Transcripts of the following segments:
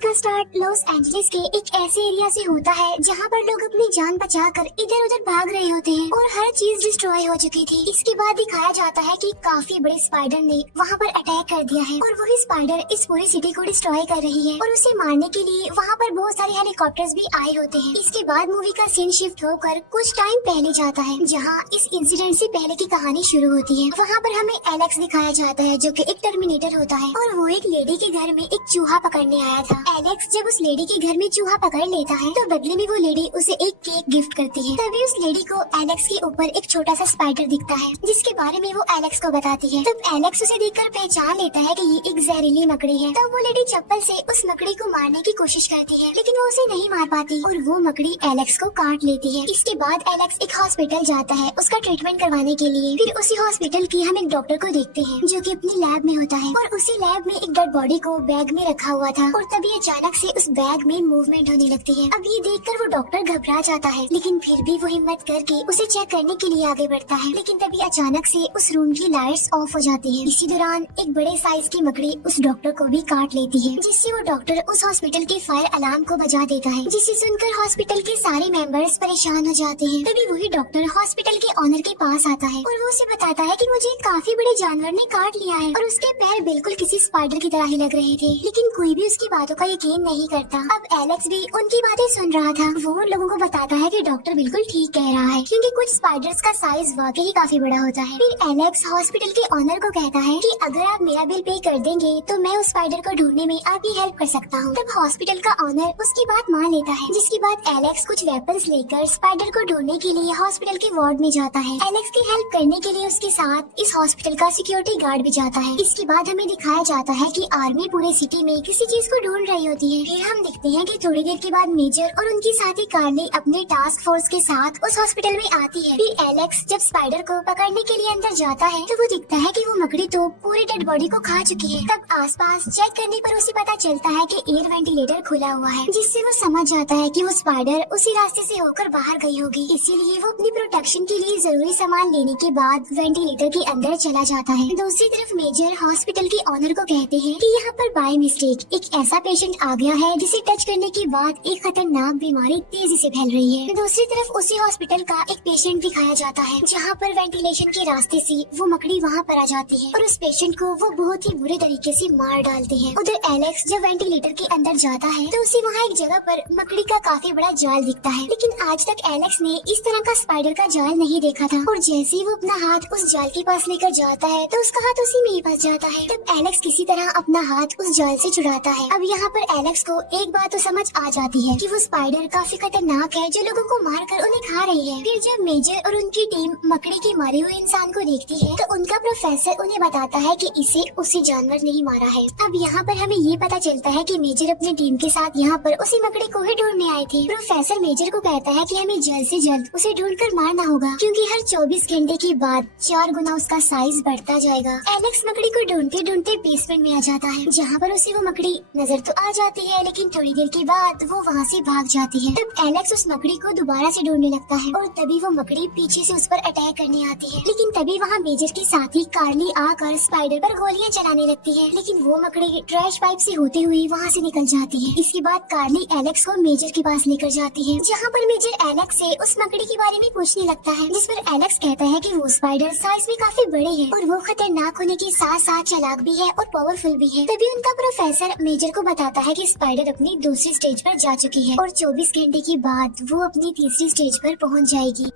का start Los Angeles के एक ऐसे एरिया से होता है जहाँ पर लोग अपनी जान बचाकर इधर उधर भाग रहे होते हैं और हर चीज डिस्ट्रॉय हो चुकी थी। इसके बाद दिखाया जाता है कि काफी बड़े स्पाइडर ने वहाँ पर अटैक कर दिया है और वही स्पाइडर इस पूरी सिटी को डिस्ट्रॉय कर रही है और उसे मारने के लिए वहाँ पर बहुत सारे हेलीकॉप्टर्स भी आए होते हैं। इसके बाद मूवी का सीन शिफ्ट होकर कुछ टाइम पहले जाता है जहाँ इस इंसिडेंट से पहले की कहानी शुरू होती है। वहाँ पर हमें एलेक्स दिखाया जाता है जो कि एक टर्मिनेटर होता है और वो एक लेडी के घर में एक चूहा पकड़ने आया था। एलेक्स जब उस लेडी के घर में चूहा पकड़ लेता है तो बदले में वो लेडी उसे एक केक गिफ्ट करती है। तभी उस लेडी को एलेक्स के ऊपर एक छोटा सा स्पाइडर दिखता है जिसके बारे में वो एलेक्स को बताती है। तब एलेक्स उसे देखकर पहचान लेता है कि ये एक जहरीली मकड़ी है। तब वो लेडी चप्पल से उस मकड़ी को मारने की कोशिश करती है लेकिन वो उसे नहीं मार पाती और वो मकड़ी एलेक्स को काट लेती है। इसके बाद एलेक्स एक हॉस्पिटल जाता है उसका ट्रीटमेंट करवाने के लिए। फिर उसी हॉस्पिटल की हम एक डॉक्टर को देखते हैं जो कि अपनी लैब में होता है और उसी लैब में एक डेड बॉडी को बैग में रखा हुआ था और तभी अचानक से उस बैग में मूवमेंट होने लगती है। अब ये देखकर वो डॉक्टर घबरा जाता है लेकिन फिर भी वो हिम्मत करके उसे चेक करने के लिए आगे बढ़ता है। लेकिन तभी अचानक से उस रूम की लाइट्स ऑफ हो जाती है। इसी दौरान एक बड़े साइज की मकड़ी उस डॉक्टर को भी काट लेती है जिससे वो डॉक्टर उस हॉस्पिटल के फायर अलार्म को बजा देता है जिसे सुनकर हॉस्पिटल के सारे मेंबर्स परेशान हो जाते हैं। तभी वही डॉक्टर हॉस्पिटल के ऑनर के पास आता है और वो उसे बताता है कि मुझे काफी बड़े जानवर ने काट लिया है और उसके पैर बिल्कुल किसी स्पाइडर की तरह ही लग रहे थे लेकिन कोई भी उसकी बातों का यकीन नहीं करता। अब एलेक्स भी उनकी बातें सुन रहा था। वो उन लोगों को बताता है कि डॉक्टर बिल्कुल ठीक कह रहा है क्योंकि कुछ स्पाइडर्स का साइज वाकई ही काफी बड़ा होता है। फिर एलेक्स हॉस्पिटल के ऑनर को कहता है कि अगर आप मेरा बिल पे कर देंगे तो मैं उस स्पाइडर को ढूंढने में आपकी हेल्प कर सकता हूँ। तब हॉस्पिटल का ऑनर उसकी बात मान लेता है जिसके बाद एलेक्स कुछ वेपन्स लेकर स्पाइडर को ढूंढने के लिए हॉस्पिटल के वार्ड में जाता है। एलेक्स की हेल्प करने के लिए उसके साथ इस हॉस्पिटल का सिक्योरिटी गार्ड भी जाता है। इसके बाद हमें दिखाया जाता है कि आर्मी पूरे सिटी में किसी चीज को ढूंढ रही होती है। फिर हम देखते हैं कि थोड़ी देर के बाद मेजर और उनकी साथी कार्ली अपने टास्क फोर्स के साथ उस हॉस्पिटल में आती है। फिर एलेक्स जब स्पाइडर को पकड़ने के लिए अंदर जाता है तो वो दिखता है कि वो मकड़ी तो पूरी डेड बॉडी को खा चुकी है। तब आसपास चेक करने पर उसे पता चलता है कि एयर वेंटिलेटर खुला हुआ है जिससे वो समझ जाता है कि वो स्पाइडर उसी रास्ते से होकर बाहर गई होगी। इसीलिए वो अपनी प्रोटेक्शन के लिए जरूरी सामान लेने के बाद वेंटिलेटर के अंदर चला जाता है। दूसरी तरफ मेजर हॉस्पिटल के ऑनर को कहते हैं कि यहाँ पर बाय मिस्टेक एक ऐसा पेशेंट आ गया है जिसे टच करने के बाद एक खतरनाक बीमारी तेजी से फैल रही है। दूसरी तरफ उसी हॉस्पिटल का एक पेशेंट दिखाया जाता है जहाँ पर वेंटिलेशन के रास्ते से वो मकड़ी वहाँ पर आ जाती है और उस पेशेंट को वो बहुत ही बुरे तरीके से मार डालते हैं। उधर एलेक्स जब वेंटिलेटर के अंदर जाता है तो उसे वहाँ एक जगह पर मकड़ी का काफी बड़ा जाल दिखता है लेकिन आज तक एलेक्स ने इस तरह का स्पाइडर का जाल नहीं देखा था और जैसे ही वो अपना हाथ उस जाल के पास लेकर जाता है तो उसका हाथ उसी में ही फंस जाता है। तब एलेक्स किसी तरह अपना हाथ उस जाल से छुड़ाता है। अब यहाँ पर एलेक्स को एक बात तो समझ आ जाती है कि वो स्पाइडर काफी खतरनाक है जो लोगों को मार कर उन्हें खा रही है। फिर जब मेजर और उनकी टीम मकड़ी के मारे हुए इंसान को देखती है तो उनका प्रोफेसर उन्हें बताता है कि इसे उसी जानवर ने ही मारा है। अब यहाँ पर हमें ये पता चलता है कि मेजर अपनी टीम के साथ यहाँ पर उसी मकड़ी को ही ढूंढने आए थे। प्रोफेसर मेजर को कहता है कि हमें जल्द से जल्द उसे ढूंढकर मारना होगा क्योंकि हर 24 घंटे के बाद 4 गुना उसका साइज बढ़ता जाएगा। एलेक्स मकड़ी को ढूंढते ढूंढते बेसमेंट में आ जाता है जहाँ पर उसे वो मकड़ी नजर तो आ जाती है लेकिन थोड़ी देर के बाद वो वहाँ से भाग जाती है। तब एलेक्स उस मकड़ी को दोबारा से ढूंढने लगता है और तभी वो मकड़ी पीछे से उस पर अटैक करने आती है लेकिन तभी वहाँ मेजर के साथी कार्ली आकर स्पाइडर पर गोलियां चलाने लगती है लेकिन वो मकड़ी ट्रैश पाइप से होते हुए वहाँ से निकल जाती है। इसके बाद कार्ली एलेक्स को मेजर के पास लेकर जाती है जहाँ पर मेजर एलेक्स से उस मकड़ी के बारे में पूछने लगता है जिस पर एलेक्स कहता है कि वो स्पाइडर साइज में काफी बड़े हैं और वो खतरनाक होने के साथ साथ चालाक भी है और पावरफुल भी है। तभी उनका प्रोफेसर मेजर को बताता है कि स्पाइडर अपनी दूसरी स्टेज पर जा चुकी है और 24 घंटे के बाद वो अपनी तीसरी स्टेज पर पहुंच जाएगी।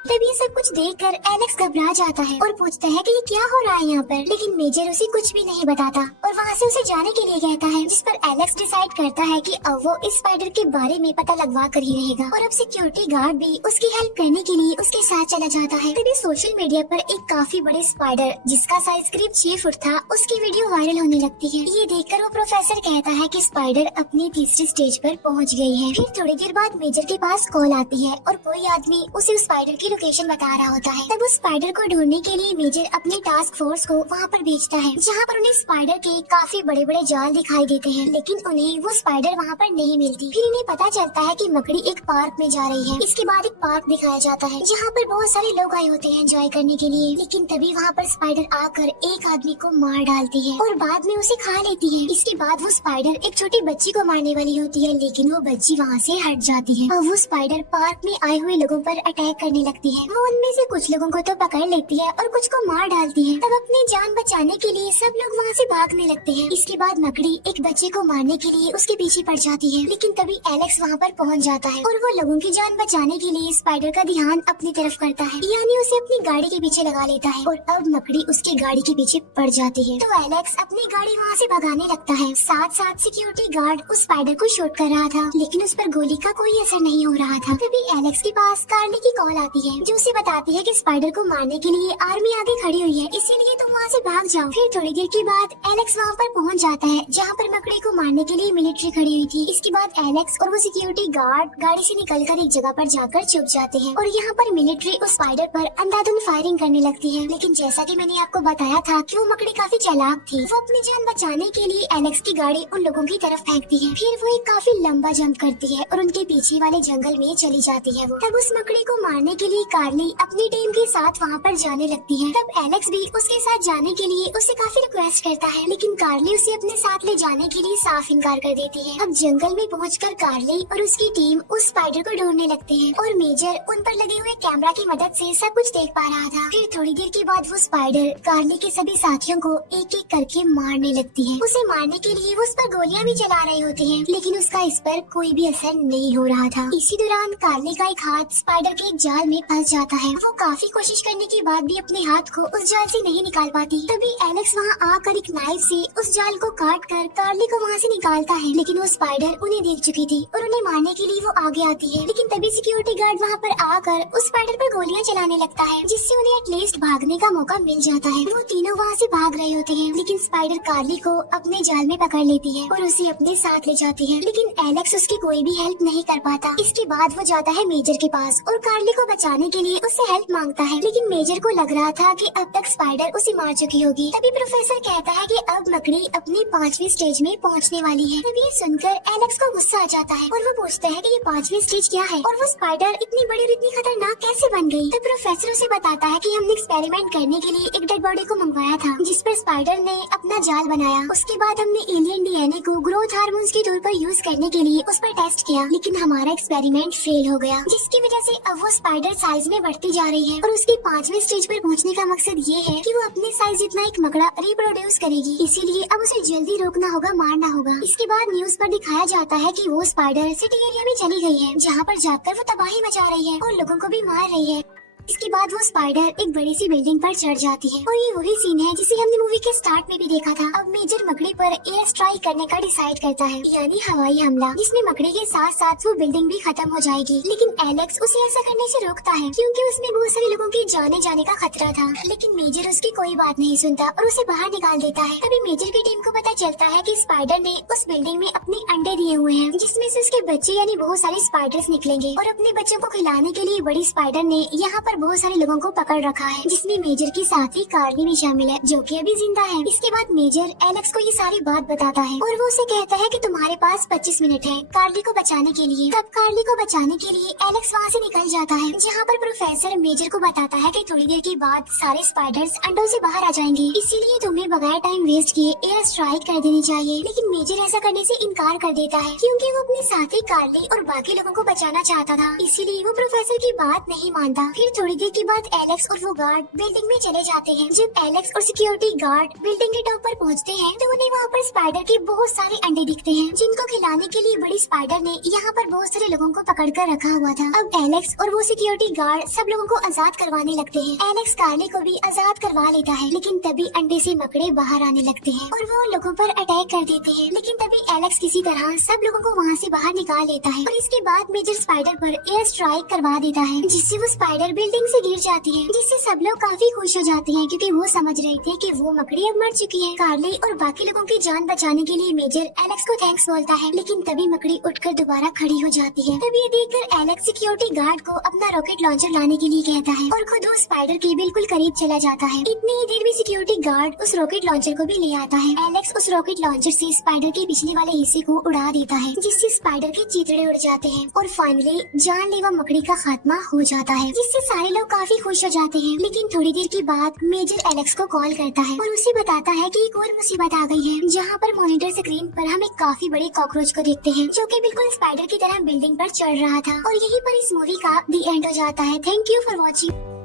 तब ये सब कुछ देखकर एलेक्स घबरा जाता है और पूछता है कि ये क्या हो रहा है यहाँ पर, लेकिन मेजर उसे कुछ भी नहीं बताता और वहाँ से उसे जाने के लिए कहता है जिस पर एलेक्स डिसाइड करता है कि अब वो इस स्पाइडर के बारे में पता लगवा कर ही रहेगा और अब सिक्योरिटी गार्ड भी उसकी हेल्प करने के लिए उसके साथ चला जाता है। तभी सोशल मीडिया पर एक काफी बड़े स्पाइडर जिसका साइज करीब 6 फुट था उसकी वीडियो वायरल होने लगती है। ये देखकर वो प्रोफेसर कहता है कि स्पाइडर अपनी तीसरी स्टेज पर पहुँच गई है। फिर थोड़ी देर बाद मेजर के पास कॉल आती है और कोई आदमी उसे उस स्पाइडर की की लोकेशन बता रहा होता है। तब उस स्पाइडर को ढूंढने के लिए मेजर अपने टास्क फोर्स को वहाँ पर भेजता है, जहाँ पर उन्हें स्पाइडर के काफी बड़े बड़े जाल दिखाई देते हैं, लेकिन उन्हें वो स्पाइडर वहाँ पर नहीं मिलती। फिर इन्हें पता चलता है कि मकड़ी एक पार्क में जा रही है। इसके बाद एक पार्क दिखाया जाता है जहाँ पर बहुत सारे लोग आए होते हैं एंजॉय करने के लिए, लेकिन तभी वहाँ पर स्पाइडर आकर एक आदमी को मार डालती है और बाद में उसे खा लेती है। इसके बाद वो स्पाइडर एक छोटी बच्ची को मारने वाली होती है, लेकिन वो बच्ची वहाँ से हट जाती है और वो स्पाइडर पार्क में आए हुए लोगों पर अटैक करने लगती है। वो उनमें से कुछ लोगों को तो पकड़ लेती है और कुछ को मार डालती है। तब अपनी जान बचाने के लिए सब लोग वहाँ से भागने लगते हैं। इसके बाद मकड़ी एक बच्चे को मारने के लिए उसके पीछे पड़ जाती है, लेकिन तभी एलेक्स वहाँ पर पहुँच जाता है और वो लोगों की जान बचाने के लिए स्पाइडर का ध्यान अपनी तरफ करता है, यानी उसे अपनी गाड़ी के पीछे लगा लेता है और अब मकड़ी उसकी गाड़ी के पीछे पड़ जाती है। तो एलेक्स अपनी गाड़ी वहाँ से भगाने लगता है। साथ साथ सिक्योरिटी गार्ड उस स्पाइडर को शूट कर रहा था, लेकिन उस पर गोली का कोई असर नहीं हो रहा था। तभी एलेक्स के पास कार्ली की कॉल आती है, जो उसे बताती है कि स्पाइडर को मारने के लिए आर्मी आगे खड़ी हुई है, इसीलिए तुम वहाँ से भाग जाओ। फिर थोड़ी देर के बाद एलेक्स वहाँ पर पहुँच जाता है जहाँ पर मकड़ी को मारने के लिए मिलिट्री खड़ी हुई थी। इसके बाद एलेक्स और वो सिक्योरिटी गार्ड गाड़ी से निकलकर एक जगह पर जाकर छुप जाते हैं और यहाँ पर मिलिट्री उस स्पाइडर पर अंधाधुंध फायरिंग करने लगती है। लेकिन जैसा कि मैंने आपको बताया था कि वो मकड़ी काफी चालाक थी, वो अपनी जान बचाने के लिए एलेक्स की गाड़ी उन लोगों की तरफ फेंकती है। फिर वो एक काफी लंबा जंप करती है और उनके पीछे वाले जंगल में चली जाती है। वो तब उस मकड़ी को मारने के लिए कार्ली अपनी टीम के साथ वहाँ पर जाने लगती है। तब एलेक्स भी उसके साथ जाने के लिए उससे काफी रिक्वेस्ट करता है, लेकिन कार्ली उसे अपने साथ ले जाने के लिए साफ इनकार कर देती है। अब जंगल में पहुंचकर कार्ली और उसकी टीम उस स्पाइडर को ढूंढने लगते हैं और मेजर उन पर लगे हुए कैमरा की मदद से सब कुछ देख पा रहा था। फिर थोड़ी देर के बाद वो स्पाइडर कार्ली के सभी साथियों को एक एक करके मारने लगती है। उसे मारने के लिए वो उस पर गोलियां भी चला रहे होते हैं, लेकिन उसका इस पर कोई भी असर नहीं हो रहा था। इसी दौरान कार्ली का एक हाथ स्पाइडर के एक जाल में फंस जाता है। वो काफी कोशिश करने के बाद भी अपने हाथ को उस जाल से नहीं निकाल पाती। तभी एलेक्स वहाँ आकर एक नाइफ से उस जाल को काट कर कार्ली को वहाँ से निकालता है, लेकिन वो स्पाइडर उन्हें देख चुकी थी और उन्हें मारने के लिए वो आगे आती है। लेकिन तभी सिक्योरिटी गार्ड वहाँ पर आकर उस स्पाइडर पर गोलियां चलाने लगता है, जिससे उन्हें एटलीस्ट भागने का मौका मिल जाता है। वो तीनों वहाँ से भाग रहे होते हैं, लेकिन स्पाइडर कार्ली को अपने जाल में पकड़ लेती है और उसे अपने साथ ले जाती है, लेकिन एलेक्स उसकी कोई भी हेल्प नहीं कर पाता। इसके बाद वो जाता है मेजर के पास और कार्ली को बचाने के लिए उससे हेल्प मांगता है, लेकिन मेजर को लग रहा था कि अब तक स्पाइडर उसे मार चुकी होगी। तभी प्रोफेसर कहता है कि अब मकड़ी अपनी 5वीं स्टेज में पहुंचने वाली है। तभी ये सुनकर एलेक्स को गुस्सा आ जाता है और वो पूछता है कि ये 5वीं स्टेज क्या है और वो स्पाइडर इतनी बड़ी और इतनी खतरनाक कैसे बन गई। तो प्रोफेसर उसे बताता है कि हमने एक्सपेरिमेंट करने के लिए एक डेड बॉडी को मंगवाया था, जिस पर स्पाइडर ने अपना जाल बनाया। उसके बाद हमने एलियन डीएनए को ग्रोथ हार्मोन्स के तौर पर यूज करने के लिए उस पर टेस्ट किया, लेकिन हमारा एक्सपेरिमेंट फेल हो गया, जिसकी वजह से अब वो स्पाइडर साइज में बढ़ती जा रही है और उसकी 5वीं स्टेज पर पहुंचने का मकसद ये है कि वो अपने साइज जितना एक मकड़ा रिप्रोड्यूस करेगी। इसीलिए अब उसे जल्दी रोकना होगा, मारना होगा। इसके बाद न्यूज पर दिखाया जाता है कि वो स्पाइडर सिटी एरिया में चली गई है, जहाँ पर जाकर वो तबाही मचा रही है और लोगों को भी मार रही है। इसके बाद वो स्पाइडर एक बड़ी सी बिल्डिंग पर चढ़ जाती है और ये वही सीन है जिसे हमने मूवी के स्टार्ट में भी देखा था। अब मेजर मकड़ी पर एयर स्ट्राइक करने का डिसाइड करता है, यानी हवाई हमला, जिसमें मकड़ी के साथ साथ वो बिल्डिंग भी खत्म हो जाएगी। लेकिन एलेक्स उसे ऐसा करने से रोकता है, क्योंकि उसमें बहुत सारे लोगों के जाने का खतरा था। लेकिन मेजर उसकी कोई बात नहीं सुनता और उसे बाहर निकाल देता है। तभी मेजर की टीम को पता चलता है कि स्पाइडर ने उस बिल्डिंग में अपने अंडे दिए हुए हैं, जिसमें से उसके बच्चे यानी बहुत सारे स्पाइडर्स निकलेंगे और अपने बच्चों को खिलाने के लिए बड़ी स्पाइडर ने यहाँ पर बहुत सारे लोगों को पकड़ रखा है, जिसमें मेजर की साथी कार्ली भी शामिल है, जो कि अभी जिंदा है। इसके बाद मेजर एलेक्स को ये सारी बात बताता है और वो उसे कहता है कि तुम्हारे पास 25 मिनट है कार्ली को बचाने के लिए। तब कार्ली को बचाने के लिए एलेक्स वहाँ से निकल जाता है, जहाँ पर प्रोफेसर मेजर को बताता है कि थोड़ी देर के बाद सारे स्पाइडर्स अंडों से बाहर आ जाएंगे, इसीलिए तुम्हें बगैर टाइम वेस्ट किए एयर स्ट्राइक कर देनी चाहिए। लेकिन मेजर ऐसा करने से इनकार कर देता है, क्योंकि वो अपने साथी कार्ली और बाकी लोगों को बचाना चाहता था, इसीलिए वो प्रोफेसर की बात नहीं मानता। फिर थोड़ी देर के बाद एलेक्स और वो गार्ड बिल्डिंग में चले जाते हैं। जब एलेक्स और सिक्योरिटी गार्ड बिल्डिंग के टॉप पर पहुंचते हैं तो उन्हें वहाँ पर स्पाइडर के बहुत सारे अंडे दिखते हैं, जिनको खिलाने के लिए बड़ी स्पाइडर ने यहाँ पर बहुत सारे लोगों को पकड़ कर रखा हुआ था। अब एलेक्स और वो सिक्योरिटी गार्ड सब लोगों को आजाद करवाने लगते हैं। एलेक्स कार्ली को भी आजाद करवा लेता है, लेकिन तभी अंडे से मकड़े बाहर आने लगते हैं और वो लोगों पर अटैक कर देते हैं। लेकिन तभी एलेक्स किसी तरह सब लोगों को वहाँ से बाहर निकाल लेता है और इसके बाद मेजर स्पाइडर पर एयर स्ट्राइक करवा देता है, जिससे वो स्पाइडर भी बिल्डिंग से गिर जाती है, जिससे सब लोग काफी खुश हो जाते हैं क्योंकि वो समझ रहे थे कि वो मकड़ी अब मर चुकी है। कार्ली और बाकी लोगों की जान बचाने के लिए मेजर एलेक्स को थैंक्स बोलता है, लेकिन तभी मकड़ी उठकर दोबारा खड़ी हो जाती है। तभी ये देखकर एलेक्स सिक्योरिटी गार्ड को अपना रॉकेट लॉन्चर लाने के लिए कहता है और खुद उस स्पाइडर के बिल्कुल करीब चला जाता है। इतनी ही देर में सिक्योरिटी गार्ड उस रॉकेट लॉन्चर को भी ले आता है। एलेक्स उस रॉकेट लॉन्चर से स्पाइडर के पिछले वाले हिस्से को उड़ा देता है, जिससे स्पाइडर के चिथड़े उड़ जाते हैं और फाइनली जानलेवा मकड़ी का खात्मा हो जाता है, जिससे सारे लोग काफी खुश हो जाते हैं। लेकिन थोड़ी देर के बाद मेजर एलेक्स को कॉल करता है और उसे बताता है कि एक और मुसीबत आ गई है, जहाँ पर मॉनिटर स्क्रीन पर हम एक काफी बड़े कॉकरोच को देखते हैं, जो कि बिल्कुल स्पाइडर की तरह बिल्डिंग पर चढ़ रहा था। और यहीं पर इस मूवी का दी एंड हो जाता है। Thank you for watching.